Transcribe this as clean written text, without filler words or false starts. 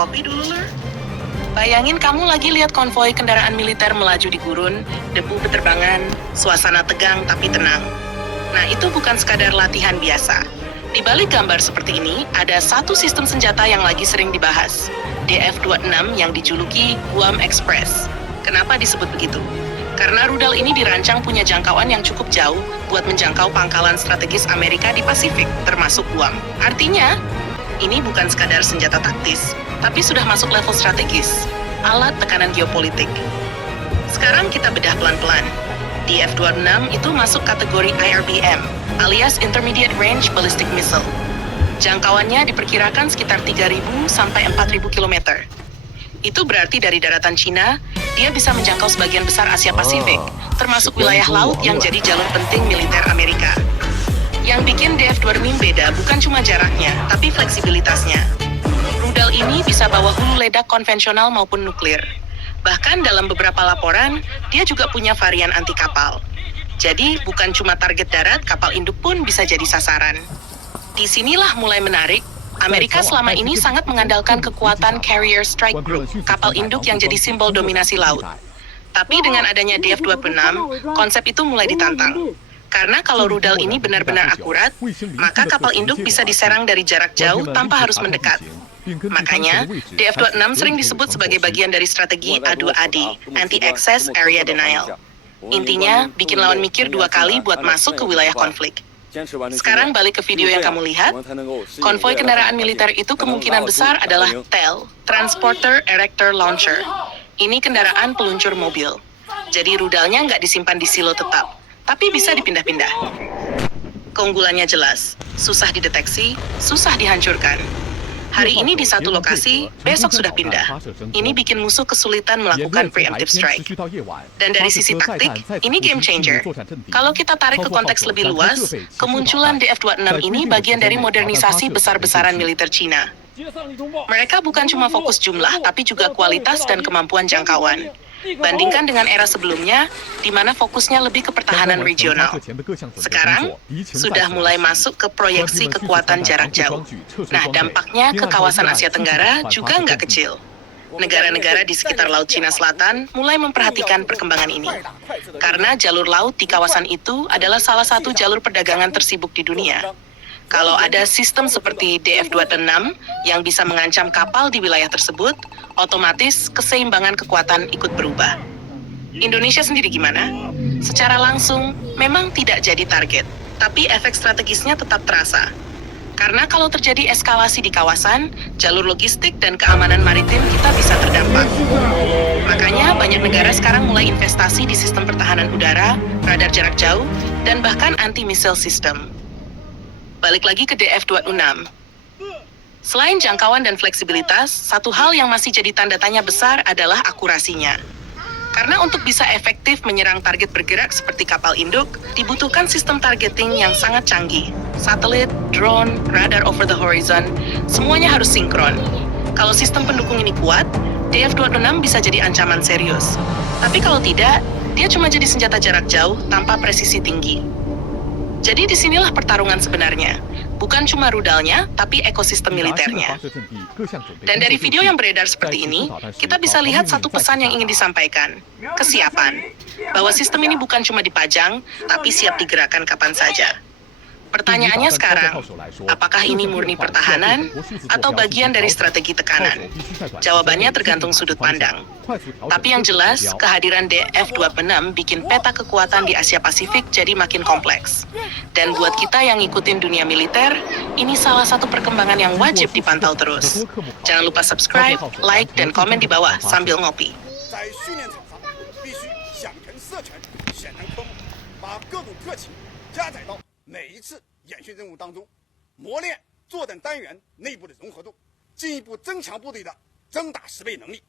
kopi dulu, Lur? Bayangin kamu lagi lihat konvoi kendaraan militer melaju di gurun, debu peterbangan, suasana tegang tapi tenang. Nah, itu bukan sekadar latihan biasa. Di balik gambar seperti ini, ada satu sistem senjata yang lagi sering dibahas. DF-26 yang dijuluki Guam Express. Kenapa disebut begitu? Karena rudal ini dirancang punya jangkauan yang cukup jauh buat menjangkau pangkalan strategis Amerika di Pasifik, termasuk Guam. Artinya, ini bukan sekadar senjata taktis, tapi sudah masuk level strategis, alat tekanan geopolitik. Sekarang kita bedah pelan-pelan. DF-26 itu masuk kategori IRBM, alias Intermediate Range Ballistic Missile. Jangkauannya diperkirakan sekitar 3.000 sampai 4.000 km. Itu berarti dari daratan Cina, dia bisa menjangkau sebagian besar Asia Pasifik, termasuk wilayah laut yang jadi jalur penting militer Amerika. Yang bikin DF-26 beda bukan cuma jaraknya, tapi fleksibilitasnya. Rudal ini bisa bawa hulu ledak konvensional maupun nuklir. Bahkan dalam beberapa laporan, dia juga punya varian anti kapal. Jadi, bukan cuma target darat, kapal induk pun bisa jadi sasaran. Disinilah mulai menarik, Amerika selama ini sangat mengandalkan kekuatan Carrier Strike Group, kapal induk yang jadi simbol dominasi laut. Tapi dengan adanya DF-26, konsep itu mulai ditantang. Karena kalau rudal ini benar-benar akurat, maka kapal induk bisa diserang dari jarak jauh tanpa harus mendekat. Makanya, DF-26 sering disebut sebagai bagian dari strategi A2AD, Anti-Access Area Denial. Intinya, bikin lawan mikir 2 kali buat masuk ke wilayah konflik. Sekarang balik ke video yang kamu lihat, konvoi kendaraan militer itu kemungkinan besar adalah TEL, Transporter Erector Launcher. Ini kendaraan peluncur mobil. Jadi rudalnya nggak disimpan di silo tetap, tapi bisa dipindah-pindah. Keunggulannya jelas, susah dideteksi, susah dihancurkan. Hari ini di satu lokasi, besok sudah pindah. Ini bikin musuh kesulitan melakukan preemptive strike. Dan dari sisi taktik, ini game changer. Kalau kita tarik ke konteks lebih luas, kemunculan DF-26 ini bagian dari modernisasi besar-besaran militer Cina. Mereka bukan cuma fokus jumlah, tapi juga kualitas dan kemampuan jangkauan. Bandingkan dengan era sebelumnya, di mana fokusnya lebih ke pertahanan regional. Sekarang, sudah mulai masuk ke proyeksi kekuatan jarak jauh. Nah, dampaknya ke kawasan Asia Tenggara juga nggak kecil. Negara-negara di sekitar Laut Cina Selatan mulai memperhatikan perkembangan ini. Karena jalur laut di kawasan itu adalah salah satu jalur perdagangan tersibuk di dunia. Kalau ada sistem seperti DF-26 yang bisa mengancam kapal di wilayah tersebut, otomatis keseimbangan kekuatan ikut berubah. Indonesia sendiri gimana? Secara langsung, memang tidak jadi target, tapi efek strategisnya tetap terasa. Karena kalau terjadi eskalasi di kawasan, jalur logistik dan keamanan maritim kita bisa terdampak. Makanya banyak negara sekarang mulai investasi di sistem pertahanan udara, radar jarak jauh, dan bahkan anti-missile system. Balik lagi ke DF-26. Selain jangkauan dan fleksibilitas, satu hal yang masih jadi tanda tanya besar adalah akurasinya. Karena untuk bisa efektif menyerang target bergerak seperti kapal induk, dibutuhkan sistem targeting yang sangat canggih. Satelit, drone, radar over the horizon, semuanya harus sinkron. Kalau sistem pendukung ini kuat, DF-26 bisa jadi ancaman serius. Tapi kalau tidak, dia cuma jadi senjata jarak jauh tanpa presisi tinggi. Jadi disinilah pertarungan sebenarnya. Bukan cuma rudalnya, tapi ekosistem militernya. Dan dari video yang beredar seperti ini, kita bisa lihat satu pesan yang ingin disampaikan. Kesiapan. Bahwa sistem ini bukan cuma dipajang, tapi siap digerakkan kapan saja. Pertanyaannya sekarang, apakah ini murni pertahanan atau bagian dari strategi tekanan? Jawabannya tergantung sudut pandang. Tapi yang jelas, kehadiran DF-26 bikin peta kekuatan di Asia Pasifik jadi makin kompleks. Dan buat kita yang ngikutin dunia militer, ini salah satu perkembangan yang wajib dipantau terus. Jangan lupa subscribe, like, dan komen di bawah sambil ngopi.每一次演训任务当中，磨练作战单元内部的融合度，进一步增强部队的征打识别能力。